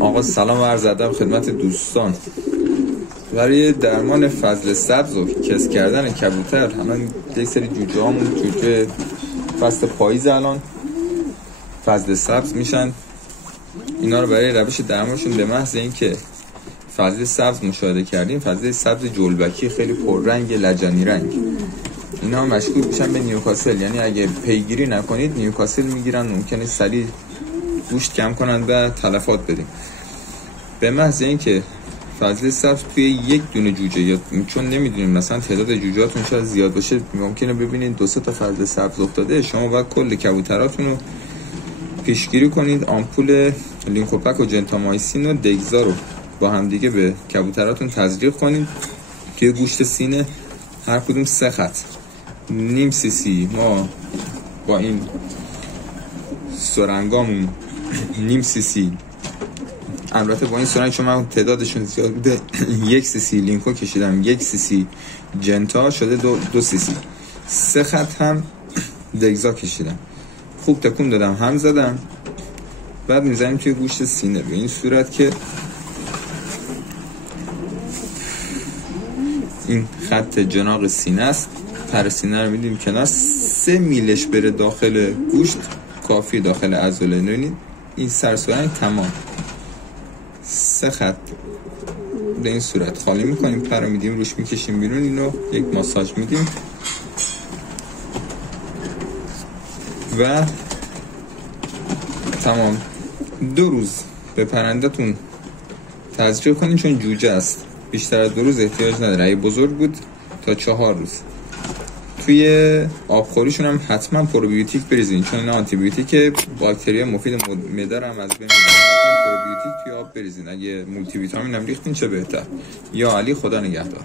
آقا سلام و عرض ادب خدمت دوستان. برای درمان فضل سبز و کس کردن کبوتر الان یک سری جوجه هامون جوجه فصل پاییز الان فضل سبز میشن. اینا رو برای روش درمانشون به محض اینکه فضل سبز مشاهده کردیم، فضل سبز جلبکی خیلی پررنگ لجنی رنگ، اینا مشکوک میشن به نیوکاسل. یعنی اگه پیگیری نکنید نیوکاسل میگیرن، ممکنه سریع گوشت کم کنن و تلفات بدیم. به محض اینکه فضل سبز توی یک دونه جوجه، یا چون نمیدونیم مثلا تعداد جوجهاتون شاید زیاد باشه، ممکنه ببینید 2-3 تا فضل سبز افتاده، شما باید کل کبوتراتون رو پیشگیری کنید. آمپول لینکوپک و جنتامایسین و دگزا رو با هم دیگه به کبوتراتون تزریق کنید که گوشت سینه هر کدوم 3 خط نیم سی ما با این سرنگامون نیم سی، البته با این سرنگ چون من تعدادشون زیاد بوده 1 سی لینکو کشیدم، 1 سی جنتا شده 2 سی 3 خط هم دگزا کشیدم، خوب تکون دادم، هم زدم، بعد میزنیم توی گوشت سینه به این صورت که این خط جناق سینه است. پر سینه رو میدیم کنار، 3 میلش بره داخل گوشت کافی، داخل عضله. نبینید این سرسرنگ تمام 3 خط به این صورت خالی میکنیم، پر رو میدیم روش میکشیم بیرون، اینو یک ماساژ میدیم و تمام. 2 روز به پرنده‌تون تزریق کنین چون جوجه است، بیشتر از 2 روز احتیاج نداره. اگه بزرگ بود تا 4 روز. توی آبخوریشون هم حتما پروبیوتیک بریزین چون اینا آنتی بیوتیک، باکتری مفید معده رو هم از بین میبرن. پروبیوتیک توی آب بریزین. اگه مولتی ویتامین هم ریختین چه بهتر. یا علی، خدا نگهدار.